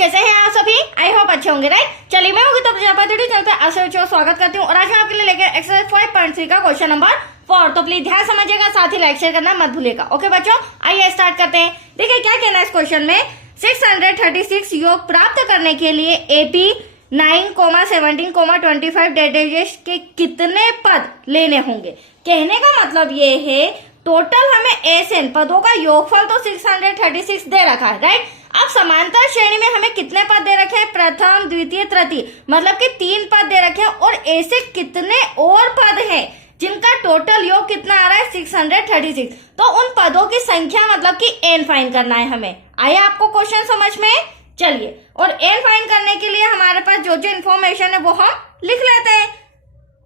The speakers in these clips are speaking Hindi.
कैसे हैं आप सभी? आई होप अच्छे होंगे, राइट। चलिए मैं होगी तो प्रजापति चैनल पे आप सभी को स्वागत करती हूँ और आज मैं आपके लिए लेकर एक्सरसाइज 5.3 का क्वेश्चन नंबर 4। तो प्लीज ध्यान समझिएगा, साथ ही लाइक शेयर करना मत भूलिएगा। ओके बच्चों, आइए स्टार्ट करते हैं। देखिए क्या कहना है इस क्वेश्चन में। 636 योग प्राप्त करने के लिए एपी 9, 17, 25 डेडेजेस के कितने पद लेने होंगे। कहने का मतलब ये है टोटल हमें एसएन पदों का योगफल तो 636 दे रखा है, राइट। अब समांतर श्रेणी में हमें कितने पद दे रखे हैं, प्रथम द्वितीय तृतीय, मतलब कि 3 पद दे रखे हैं और ऐसे कितने और पद हैं जिनका टोटल योग कितना आ रहा है 636। तो उन पदों की संख्या मतलब कि एन फाइंड करना है हमें। आया आपको क्वेश्चन समझ में? चलिए, और एन फाइंड करने के लिए हमारे पास जो जो इन्फॉर्मेशन है वो हम लिख लेते हैं।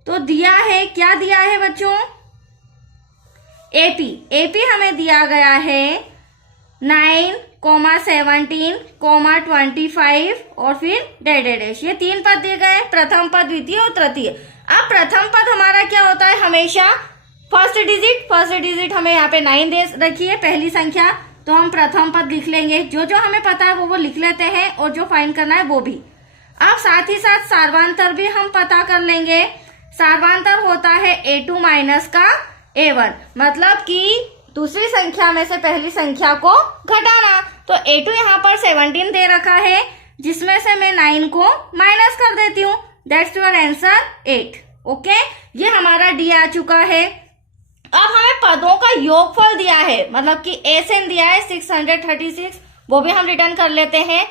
तो दिया है, क्या दिया है बच्चों, एपी हमें दिया गया है 9, 17, 25 और फिर डेडेडेश, ये 3 पद दिए गए हैं, प्रथम पद, द्वितीय और तृतीय। अब प्रथम पद हमारा क्या होता है, हमेशा फर्स्ट डिजिट हमें यहाँ पे 9 दे रखी है, पहली संख्या, तो हम प्रथम पद लिख लेंगे। जो जो हमें पता है वो लिख लेते हैं और जो फाइंड करना है वो भी। अब साथ ही साथ सार्वांतर भी हम पता कर लेंगे। सार्वांतर होता है A2 माइनस का A1, मतलब कि दूसरी संख्या में से पहली संख्या को घटाना। तो A2 यहाँ पर 17 दे रखा है, जिसमें से मैं 9 को माइनस कर देती हूँ। That's your answer 8। ओके, ये हमारा डी आ चुका है। अब हमें पदों का योगफल दिया है, मतलब कि एसएन दिया है 636, वो भी हम रिटर्न कर लेते हैं।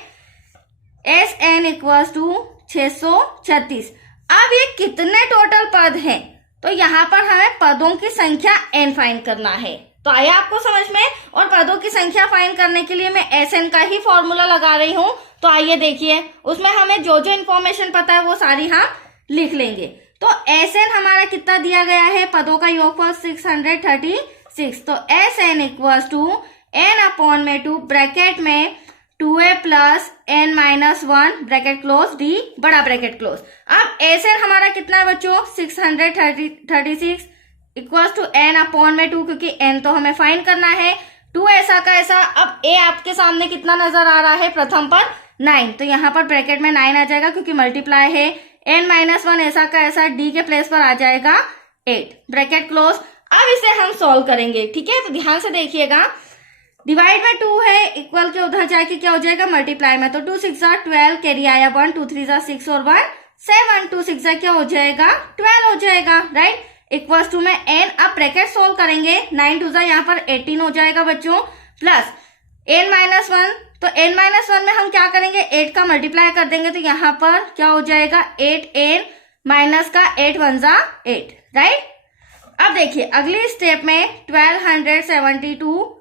SN equal to 636। अब ये कितने टोटल पद हैं, तो यहाँ पर हमें पदों की संख्या एन फाइंड करना है। तो आया आपको समझ में? और पदों की संख्या फाइंड करने के लिए मैं एसएन का ही फॉर्मूला लगा रही हूँ। तो आइए देखिए, उसमें हमें जो जो इन्फॉर्मेशन पता है वो सारी हम लिख लेंगे। तो एसएन हमारा कितना दिया गया है, पदों का योगफल 636। तो SN equals to N upon में 2 ब्रैकेट में 2a plus n minus 1 bracket close, D बड़ा ब्रैकेट क्लोज। अब एसएन हमारा कितना है बच्चों, 636 इक्वल्स टू n अपॉन में 2, क्योंकि n तो हमें फाइंड करना है। 2 ऐसा का ऐसा। अब a आपके सामने कितना नजर आ रहा है, प्रथम पर 9, तो यहाँ पर ब्रैकेट में 9 आ जाएगा क्योंकि मल्टीप्लाई है। n माइनस 1 ऐसा का ऐसा, d के प्लेस पर आ जाएगा 8 ब्रैकेट क्लोज। अब इसे हम सॉल्व करेंगे, ठीक है। तो ध्यान से देखिएगा, डिवाइड में 2 है, इक्वल के उधर जाके क्या हो जाएगा, मल्टीप्लाई में। तो 2 6 12, कैरी आया 1, 2 3 6 और 1 7, 2 6 क्या हो जाएगा, 12 हो जाएगा, राइट। इक्वल्स टू में n, अब ब्रैकेट सोल्व करेंगे, 9 2 यहाँ पर 18 हो जाएगा बच्चों, प्लस n माइनस 1। तो n माइनस 1 में हम क्या करेंगे, 8 का मल्टीप्लाई कर देंगे, तो यहाँ पर क्या हो जाएगा, 8n माइनस का 8 1 8, राइट। अब देखिए अगली स्टेप में 1272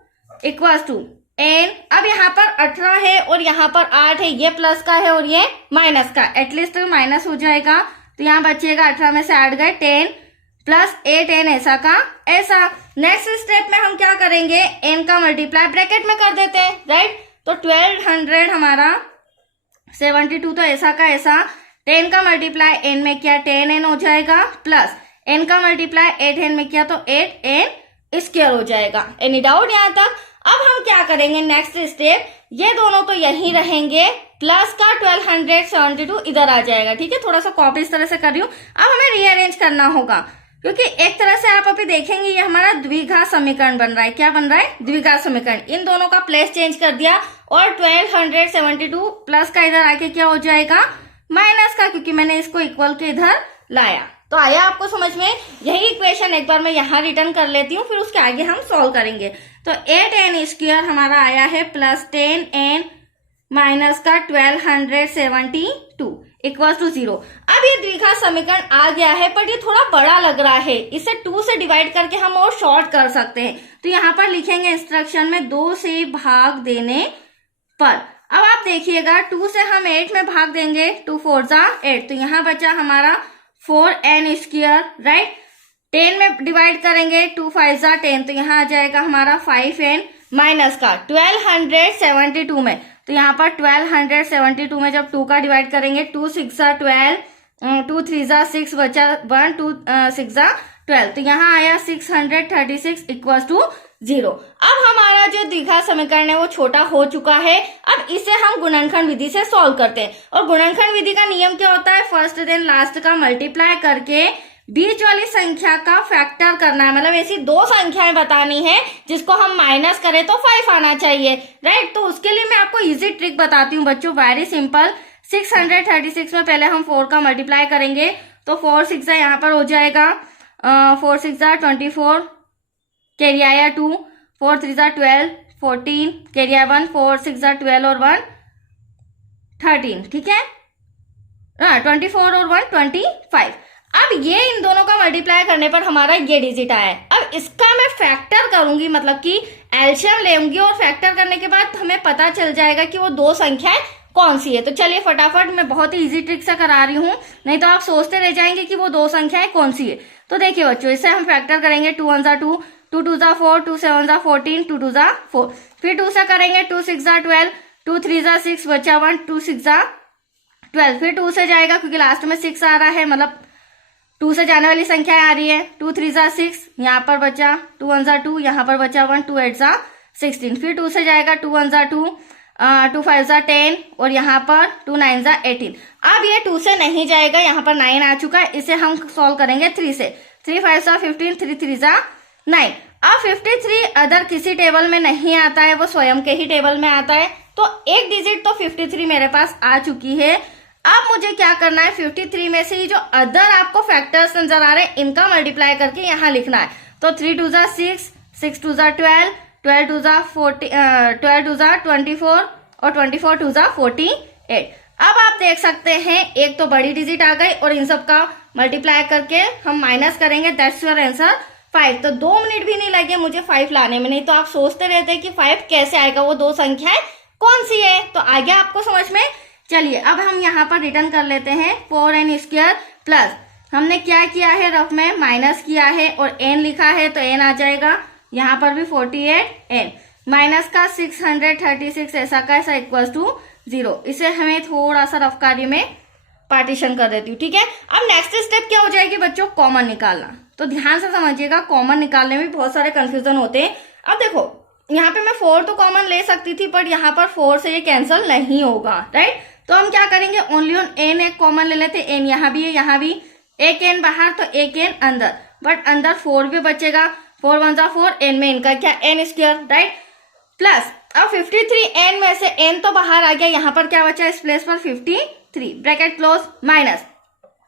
इक्वल्स टू n, अब यहाँ पर 18 है और यहाँ पर 8 है, ये प्लस का है और ये माइनस का, एटलीस्ट तो माइनस हो जाएगा। तो यहाँ बचिएगा 18 में से 8 गए 10 प्लस 8n ऐसा का ऐसा। नेक्स्ट स्टेप में हम क्या करेंगे, n का मल्टीप्लाई ब्रैकेट में कर देते हैं, राइट। तो 1200 हमारा 72, तो ऐसा का ऐसा, 10 का मल्टीप्लाई n में किया 10n हो जाएगा, प्लस n का मल्टीप्लाई 8n में किया तो 8n स्क्वायर हो जाएगा। एनी डाउट यहाँ तक? अब हम क्या करेंगे, नेक्स्ट स्टेप, ये दोनों तो यहीं रहेंगे, प्लस का 1272 इधर आ जाएगा, ठीक है। थोड़ा सा कॉपी इस तरह से कर रही हूँ। अब हमें रीअरेंज करना होगा, क्योंकि एक तरह से आप अभी देखेंगे ये हमारा द्विघात समीकरण बन रहा है। क्या बन रहा है, द्विघात समीकरण। इन दोनों का प्लेस चेंज कर दिया और 1272 प्लस का इधर आके क्या हो जाएगा, माइनस का, क्योंकि मैंने इसको इक्वल के इधर लाया। तो आया आपको समझ में? यही इक्वेशन एक बार मैं यहाँ रिटर्न कर लेती हूँ, फिर उसके आगे हम सॉल्व करेंगे। तो 8n स्क्वायर हमारा आया है प्लस 10n माइनस का 1272 इक्वल टू 0। अब ये द्विघात समीकरण आ गया है, पर ये थोड़ा बड़ा लग रहा है, इसे 2 से डिवाइड करके हम और शॉर्ट कर सकते हैं। तो यहाँ पर लिखेंगे इंस्ट्रक्शन में 2 से भाग देने पर। अब आप देखिएगा 2 से हम 8 में भाग देंगे, 2 4 8, तो यहाँ बचा हमारा 4n स्क्वायर, राइट। 10 में डिवाइड करेंगे, 2 5 10, तो यहाँ आ जाएगा हमारा 5n माइनस का 1272 में। तो यहाँ पर 1272 में जब 2 का डिवाइड करेंगे, 2 6 12, 2 3 6 बचा 1, 2 6 12, तो यहाँ आया 636 इक्वल टू 0। अब हमारा जो द्विघात समीकरण है वो छोटा हो चुका है। अब इसे हम गुणनखंड विधि से सॉल्व करते हैं, और गुणनखंड विधि का नियम क्या होता है, फर्स्ट देन लास्ट का मल्टीप्लाई करके बीच वाली संख्या का फैक्टर करना है। मतलब ऐसी दो संख्याएं बतानी है जिसको हम माइनस करें तो 5 आना चाहिए, राइट। तो उसके लिए मैं आपको इजी ट्रिक बताती हूँ बच्चों, वेरी सिंपल। 636 में पहले हम 4 का मल्टीप्लाई करेंगे, तो 4 6 यहाँ पर हो जाएगा 4 6 24, कैरी आया 2, 4 3 12, 14, कैरी आया 1, 4 6 12 और 1 13, ठीक है। 24 और 1 25। अब ये इन दोनों का मल्टीप्लाई करने पर हमारा ये डिजिट आया है। अब इसका मैं फैक्टर करूंगी, मतलब कि एलसीएम लेंगी, और फैक्टर करने के बाद हमें पता चल जाएगा कि वो दो संख्याएं कौन सी है। तो चलिए फटाफट, मैं बहुत ही इजी ट्रिक से करा रही हूँ, नहीं तो आप सोचते रह जाएंगे कि वो दो संख्याएं कौन सी है। तो देखिए बच्चों, इसे हम फैक्टर करेंगे। 2 1 2, 2 2 4, 2 7 14, 2 2 4, फिर 2 से करेंगे 2 6 12, 2 3 6 बचा 1, 2 6 12, फिर 2 से जाएगा क्योंकि लास्ट में 6 आ रहा है, मतलब 2 से जाने वाली संख्या आ रही है। 2 3 6, यहाँ पर बचा 2 1 2, यहाँ पर बचा 1, 2 8 16, फिर 2 से जाएगा 2 1 2, 2 5 10, और यहाँ पर 2 9 18। अब ये 2 से नहीं जाएगा, यहाँ पर 9 आ चुका है, इसे हम सॉल्व करेंगे 3 से। 3 5 15, 3 3 9। अब 53 अदर किसी टेबल में नहीं आता है, वो स्वयं के ही टेबल में आता है। तो एक डिजिट तो 53 मेरे पास आ चुकी है। अब मुझे क्या करना है, 53 में से जो अदर आपको फैक्टर्स नजर आ रहे हैं इनका मल्टीप्लाई करके यहाँ लिखना है। तो 3 2 6, 6 2 12, 12 2 12 2 24, और 24 2 48। अब आप देख सकते हैं एक तो बड़ी डिजिट आ गई, और इन सब का मल्टीप्लाई करके हम माइनस करेंगे, दैट्स योर आंसर 5। तो 2 मिनट भी नहीं लगे मुझे 5 लाने में, नहीं तो आप सोचते रहते कि 5 कैसे आएगा, वो दो संख्याएं कौन सी है। तो आ गया आपको समझ में। चलिए अब हम यहाँ पर रिटर्न कर लेते हैं। 4n² प्लस हमने क्या किया है, रफ में माइनस किया है और n लिखा है, तो n आ जाएगा। यहाँ पर भी 48n माइनस का 636 ऐसा का ऐसा इक्वल टू 0। इसे हमें थोड़ा सा रफ कार्य में पार्टीशन कर देती हूँ, ठीक है। अब नेक्स्ट स्टेप क्या हो जाएगी बच्चों, कॉमन निकालना। तो ध्यान से समझिएगा, कॉमन निकालने में बहुत सारे कंफ्यूजन होते हैं। अब देखो यहाँ पे मैं 4 तो कॉमन ले सकती थी, बट यहाँ पर 4 से ये कैंसिल नहीं होगा, राइट। तो हम क्या करेंगे, ओनली ऑन n एक कॉमन ले लेते। n यहाँ भी है, यहाँ भी एक n बाहर तो एक n अंदर, बट अंदर 4 भी बचेगा। 4 1 4, n में इनका क्या n², राइट। प्लस अब 53 n में से n तो बाहर आ गया, यहाँ पर क्या बचा इस प्लेस पर 53, ब्रैकेट क्लोज माइनस।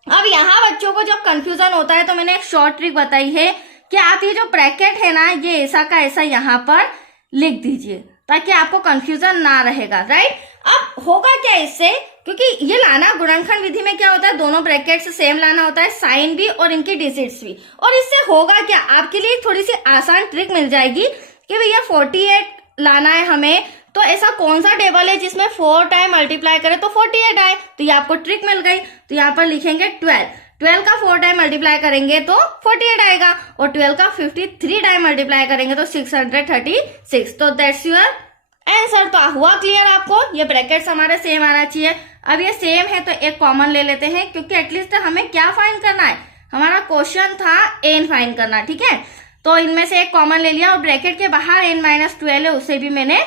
अब यहाँ बच्चों को जब कंफ्यूजन होता है तो मैंने एक शॉर्ट ट्रिक बताई है कि आप ये जो ब्रैकेट है ना, ये ऐसा का ऐसा यहाँ पर लिख दीजिए ताकि आपको कंफ्यूजन ना रहेगा, राइट। अब होगा क्या इससे, क्योंकि ये लाना गुणनखंड विधि में क्या होता है, दोनों ब्रैकेट्स सेम लाना होता है, साइन भी और इनकी डिजिट्स भी। और इससे होगा क्या, आपके लिए थोड़ी सी आसान ट्रिक मिल जाएगी कि भैया 48 लाना है हमें, तो ऐसा कौन सा टेबल है जिसमें 4 टाइम मल्टीप्लाई करे तो 48 आए। तो ये आपको ट्रिक मिल गई। तो यहाँ पर लिखेंगे 12 का 4 टाइम मल्टीप्लाई करेंगे तो 48 आएगा, और 12 का 53 टाइम मल्टीप्लाई करेंगे तो 636। तो दैट्स योर आंसर। तो हुआ क्लियर आपको, ये ब्रैकेट्स हमारे सेम आना चाहिए। अब ये सेम है तो एक कॉमन ले लेते हैं, क्योंकि एटलीस्ट हमें क्या फाइंड करना है, हमारा क्वेश्चन था n फाइंड करना, ठीक है। तो इनमें से एक कॉमन ले लिया, और ब्रैकेट के बाहर n-12 है उसे भी मैंने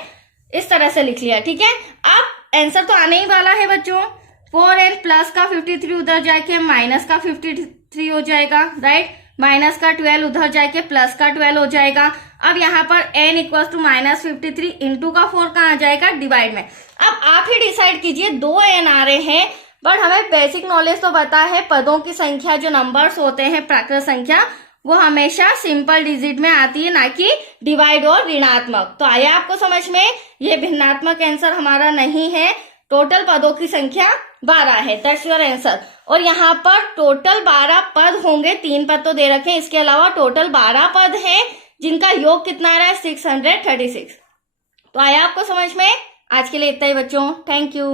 इस तरह से लिख लिया, ठीक है। अब आंसर तो आने ही वाला है बच्चों। 4n प्लस का 53 उधर जाके माइनस का 53 हो जाएगा, राइट। माइनस का 12 उधर जाके प्लस का 12 हो जाएगा। अब यहाँ पर n इक्वल टू -53 इंटू का 4 कहाँ आ जाएगा, डिवाइड में। अब आप ही डिसाइड कीजिए, 2 n आ रहे हैं, बट हमें बेसिक नॉलेज तो पता है पदों की संख्या जो नंबर्स होते हैं प्राकृत संख्या, वो हमेशा सिंपल डिजिट में आती है, ना कि डिवाइड और ऋणात्मक। तो आया आपको समझ में, ये भिन्नात्मक आंसर हमारा नहीं है, टोटल पदों की संख्या 12 है, दैट्स योर आंसर। और यहाँ पर टोटल 12 पद होंगे, 3 पद तो दे रखे हैं, इसके अलावा टोटल 12 पद हैं जिनका योग कितना आ रहा है, 636। तो आया आपको समझ में। आज के लिए इतना ही बच्चों, थैंक यू।